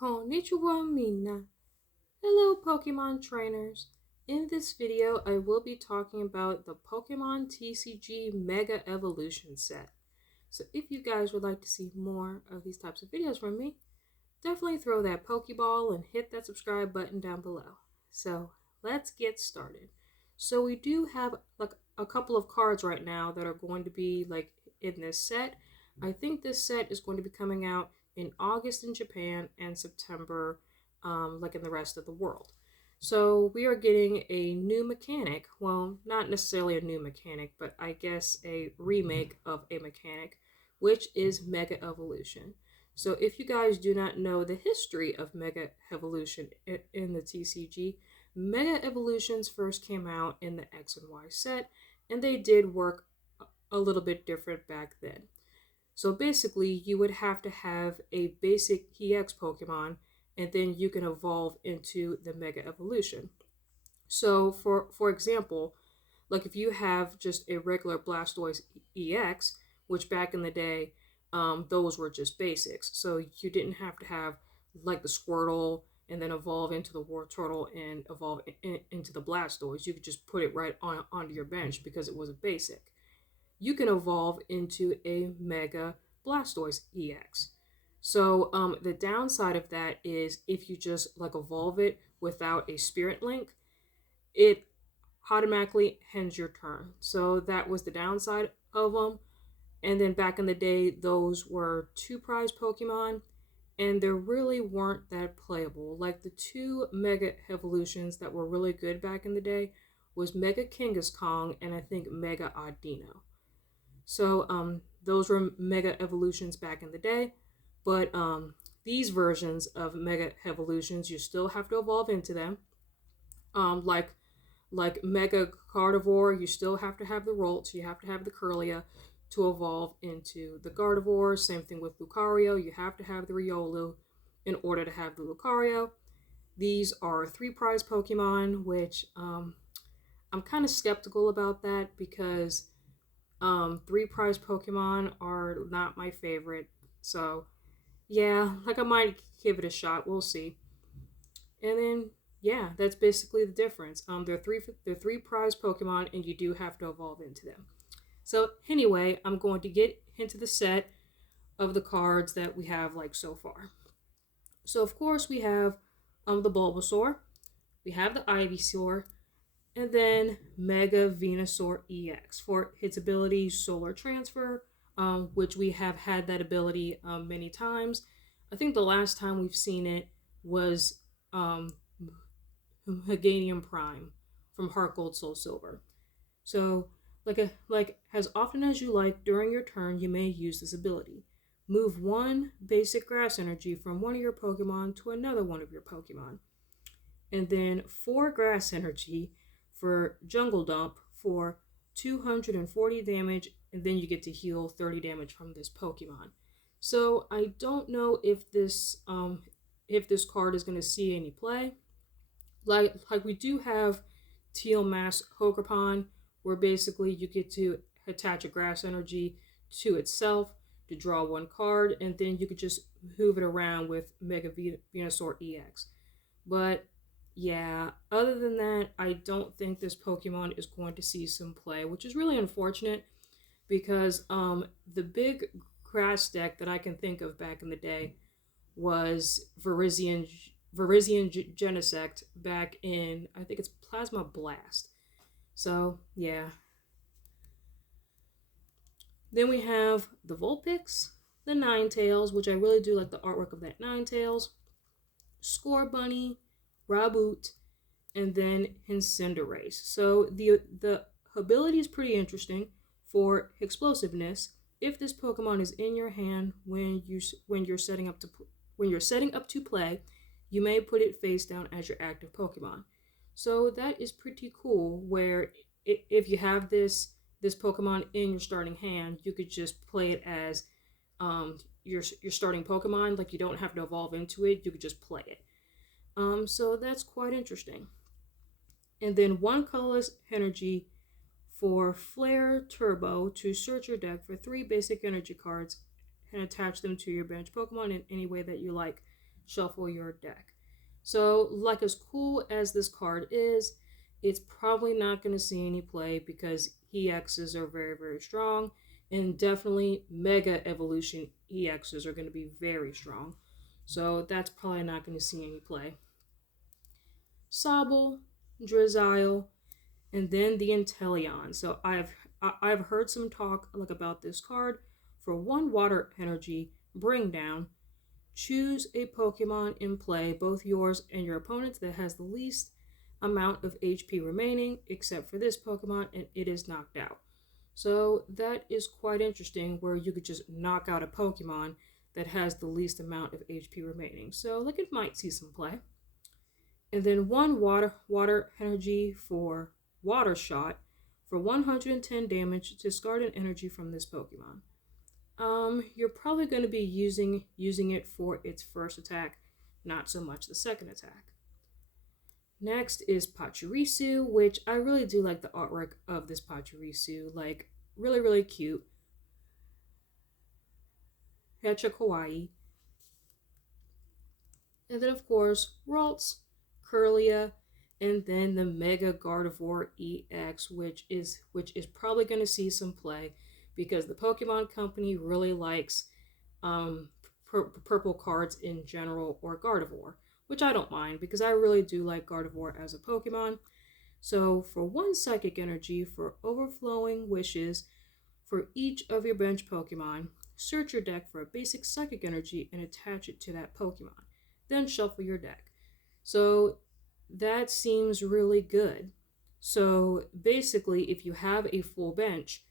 Konnichiwa Minna. Hello Pokemon trainers. In this video, I will be talking about the Pokemon TCG Mega Evolution set. So if you guys would like to see more of these types of videos from me, definitely throw that Pokeball and hit that subscribe button down below. So let's get started. So we do have like a couple of cards right now that are going to be like in this set. I think this set is going to be coming out in August in Japan and September like in the rest of the world. So we are getting a new mechanic. Well, not necessarily a new mechanic, but I guess a remake of a mechanic, which is Mega Evolution. So if you guys do not know the history of Mega Evolution in the TCG, Mega Evolutions first came out in the X and Y set, and they did work a little bit different back then. So basically, you would have to have a basic EX Pokemon, and then you can evolve into the Mega Evolution. So for example, like if you have just a regular Blastoise EX, which back in the day, those were just basics. So you didn't have to have like the Squirtle and then evolve into the Wartortle and evolve into the Blastoise. You could just put it right onto your bench because it was a basic. You can evolve into a Mega Blastoise EX. So the downside of that is if you just like evolve it without a Spirit Link, it automatically ends your turn. So that was the downside of them. And then back in the day, those were two prize Pokemon, and they really weren't that playable. Like the two Mega Evolutions that were really good back in the day was Mega Kangaskhan and I think Mega Audino. So those were Mega Evolutions back in the day, but these versions of Mega Evolutions, you still have to evolve into them. Like Mega Gardevoir, you still have to have the Ralts, you have to have the Kirlia to evolve into the Gardevoir. Same thing with Lucario, you have to have the Riolu in order to have the Lucario. These are three prize Pokemon, which I'm kind of skeptical about that because three prize Pokemon are not my favorite. So yeah, like I might give it a shot. We'll see. And then yeah, that's basically the difference. They're three prize Pokemon, and you do have to evolve into them. So anyway, I'm going to get into the set of the cards that we have like so far. So of course we have the Bulbasaur, we have the Ivysaur, and then Mega Venusaur EX for its ability Solar Transfer, which we have had that ability many times. I think the last time we've seen it was Meganium Prime from Heart Gold Soul Silver. So, like as often as you like during your turn, you may use this ability. Move one basic grass energy from one of your Pokemon to another one of your Pokemon. And then 4 grass energy for Jungle Dump for 240 damage, and then you get to heal 30 damage from this Pokemon. So I don't know if this card is going to see any play. Like we do have Teal Mass Hokrapon, where basically you get to attach a grass energy to itself to draw one card, and then you could just move it around with Mega Venusaur EX. But yeah, other than that, I don't think this Pokemon is going to see some play, which is really unfortunate because the big grass deck that I can think of back in the day was Virizion Genesect back in, I think it's Plasma Blast. So yeah. Then we have the Vulpix, the Ninetales, which I really do like the artwork of that Ninetales, Scorbunny, Raboot, and then Cinderace. So the ability is pretty interesting for explosiveness. If this Pokemon is in your hand when you're setting up to play, you may put it face down as your active Pokemon. So that is pretty cool. Where if you have this Pokemon in your starting hand, you could just play it as your starting Pokemon. Like you don't have to evolve into it. You could just play it. So that's quite interesting. And then 1 colorless energy for Flare Turbo to search your deck for 3 basic energy cards and attach them to your bench Pokemon in any way that you like. shuffle your deck. So, like as cool as this card is, it's probably not going to see any play because EXs are very, very strong, and definitely Mega Evolution EXs are going to be very strong. So, that's probably not going to see any play. Sobble, Drizzile, and then the Inteleon. So I've heard some talk like about this card. For 1 water energy, bring down. Choose a Pokemon in play, both yours and your opponent's, that has the least amount of HP remaining, except for this Pokemon, and it is knocked out. So that is quite interesting, where you could just knock out a Pokemon that has the least amount of HP remaining. So like it might see some play. And then 1 water energy for Water Shot. For 110 damage, discard an energy from this Pokemon. You're probably going to be using it for its first attack, not so much the second attack. Next is Pachirisu, which I really do like the artwork of this Pachirisu. Like, really, really cute. Hecha kawaii. And then, of course, Ralts, Curlia, and then the Mega Gardevoir EX, which is probably going to see some play because the Pokemon Company really likes purple cards in general, or Gardevoir, which I don't mind because I really do like Gardevoir as a Pokemon. So for 1 Psychic Energy for Overflowing Wishes, for each of your bench Pokemon, search your deck for a basic Psychic Energy and attach it to that Pokemon. Then shuffle your deck. So that seems really good. So basically, if you have a full bench,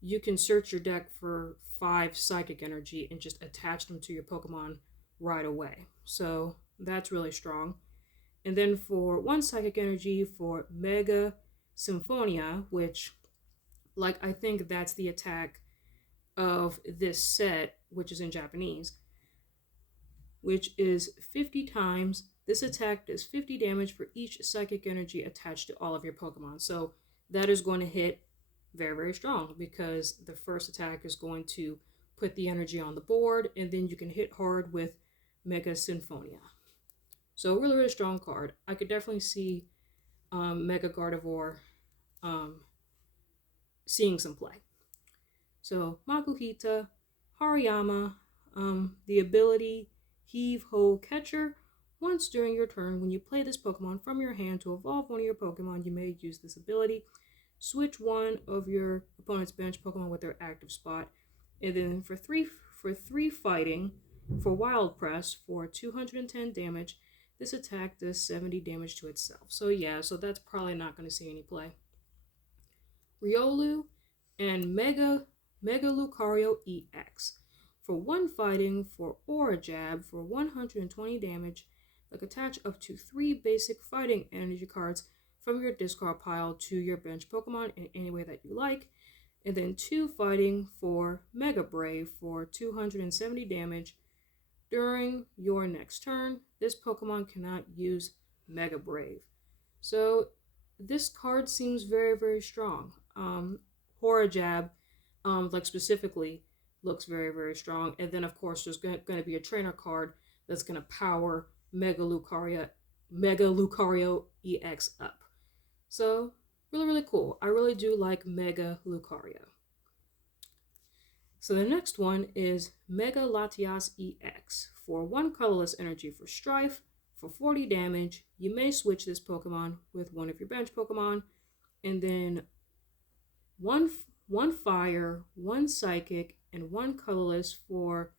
you can search your deck for 5 Psychic Energy and just attach them to your Pokemon right away. So that's really strong. And then for 1 Psychic Energy for Mega Symphonia, which, like, I think that's the attack of this set, which is in Japanese, which is 50 times. This attack does 50 damage for each Psychic Energy attached to all of your Pokemon. So that is going to hit very, very strong because the first attack is going to put the energy on the board, and then you can hit hard with Mega Symphonia. So really, really strong card. I could definitely see Mega Gardevoir seeing some play. So Makuhita, Hariyama, the ability Heave Ho Catcher. Once during your turn, when you play this Pokemon from your hand to evolve one of your Pokemon, you may use this ability. Switch one of your opponent's bench Pokemon with their active spot. And then for three fighting, for Wild Press, for 210 damage, this attack does 70 damage to itself. So yeah, so that's probably not going to see any play. Riolu and Mega Lucario EX. For 1 fighting, for Aura Jab, for 120 damage, attach up to 3 basic fighting energy cards from your discard pile to your bench Pokemon in any way that you like. And then 2 fighting for Mega Brave for 270 damage. During your next turn, this Pokemon cannot use Mega Brave. So this card seems very, very strong. Aura Jab, like specifically, looks very, very strong. And then, of course, there's going to be a trainer card that's going to power Mega Lucario EX up. So, really, really cool. I really do like Mega Lucario. So the next one is Mega Latias EX. For 1 colorless energy for Strife, for 40 damage, you may switch this Pokemon with one of your bench Pokemon, and then one fire, 1 psychic, and 1 colorless for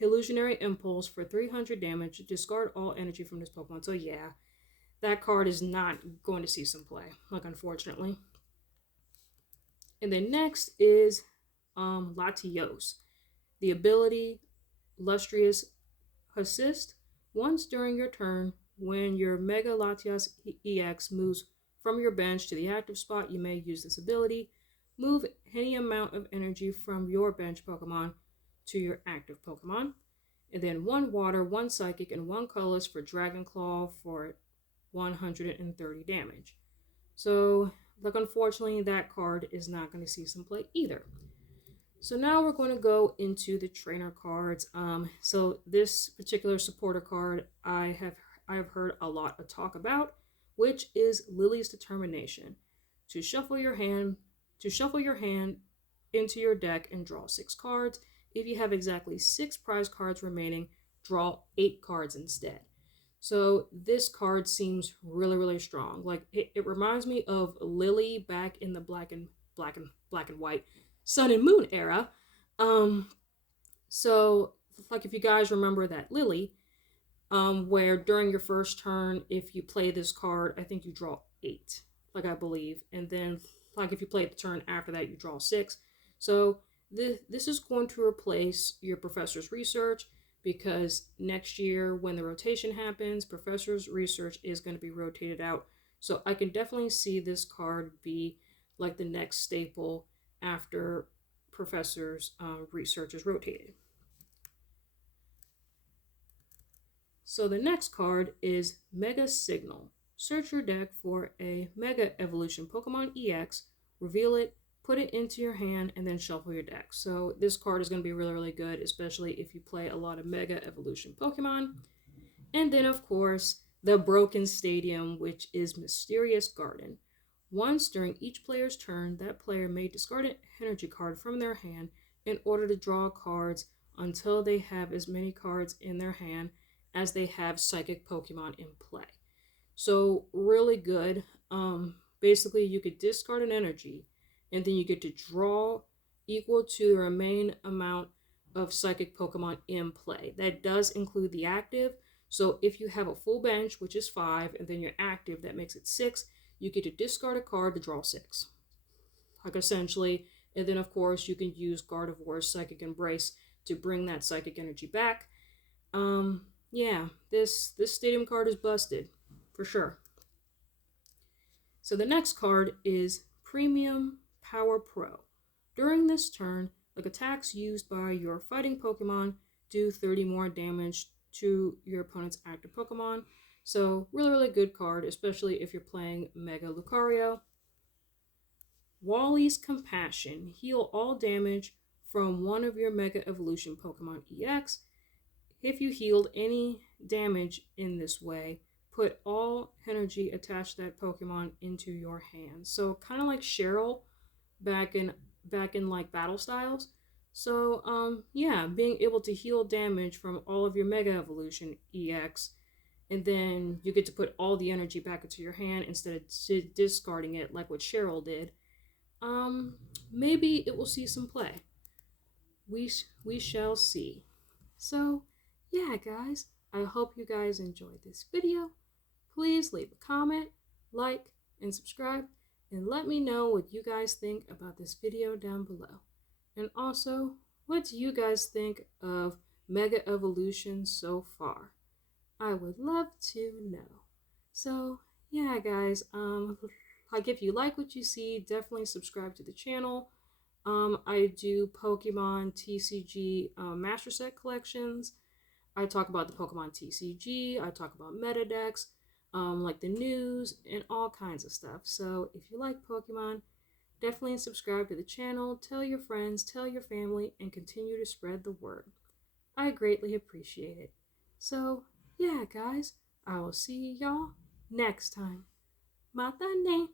Illusionary Impulse for 300 damage. Discard all energy from this Pokemon. So yeah, that card is not going to see some play, unfortunately. And then next is Latios. The ability Lustrous Assist. Once during your turn, when your Mega Latias EX moves from your bench to the active spot, you may use this ability. Move any amount of energy from your bench Pokemon to your active Pokemon. And then 1 water, 1 psychic, and 1 colorless for Dragon Claw for 130 damage. So, unfortunately, that card is not going to see some play either. So now we're going to go into the trainer cards. So this particular supporter card I have heard a lot of talk about, which is Lily's Determination. To shuffle your hand, to shuffle your hand into your deck and draw 6 cards. If you have exactly 6 prize cards remaining, draw 8 cards instead. So this card seems really strong. Like it reminds me of Lily back in the black and white Sun and Moon era. Um, so like if you guys remember that Lily, where during your first turn, if you play this card, I think you draw 8, like I believe, and then like if you play the turn after that, you draw 6. So this is going to replace your professor's research because next year when the rotation happens, professor's research is going to be rotated out. So I can definitely see this card be like the next staple after professor's research is rotated. So the next card is Mega Signal. Search your deck for a Mega Evolution Pokemon EX, reveal it, put it into your hand, and then shuffle your deck. So this card is going to be really good, especially if you play a lot of Mega Evolution Pokemon. And then, of course, the Broken Stadium, which is Mysterious Garden. Once during each player's turn, that player may discard an energy card from their hand in order to draw cards until they have as many cards in their hand as they have psychic Pokemon in play. So really good. Basically you could discard an energy and then you get to draw equal to the remaining amount of psychic Pokemon in play. That does include the active. So if you have a full bench, which is 5, and then you're active, that makes it 6, you get to discard a card to draw 6. Like essentially, and then of course you can use Gardevoir's Psychic Embrace to bring that psychic energy back. Yeah, this stadium card is busted, for sure. So the next card is Premium Power Pro. During this turn, like attacks used by your fighting Pokemon do 30 more damage to your opponent's active Pokemon. So really good card, especially if you're playing Mega Lucario. Wally's Compassion. Heal all damage from one of your Mega Evolution Pokemon EX. If you healed any damage in this way, put all energy attached to that Pokemon into your hands. So kind of like Cheryl back in like Battle Styles. So yeah, being able to heal damage from all of your Mega Evolution EX, and then you get to put all the energy back into your hand instead of discarding it like what Cheryl did. Maybe it will see some play. We shall see. So yeah, guys, I hope you guys enjoyed this video. Please leave a comment, like, and subscribe, and let me know what you guys think about this video down below. And also, what do you guys think of Mega Evolution so far? I would love to know. So yeah, guys, like if you like what you see, definitely subscribe to the channel. I do Pokemon TCG Master Set collections. I talk about the Pokemon TCG. I talk about meta decks, like the news and all kinds of stuff. So if you like Pokemon, definitely subscribe to the channel, tell your friends, tell your family, and continue to spread the word. I greatly appreciate it. So yeah, guys, I will see y'all next time. Mata ne!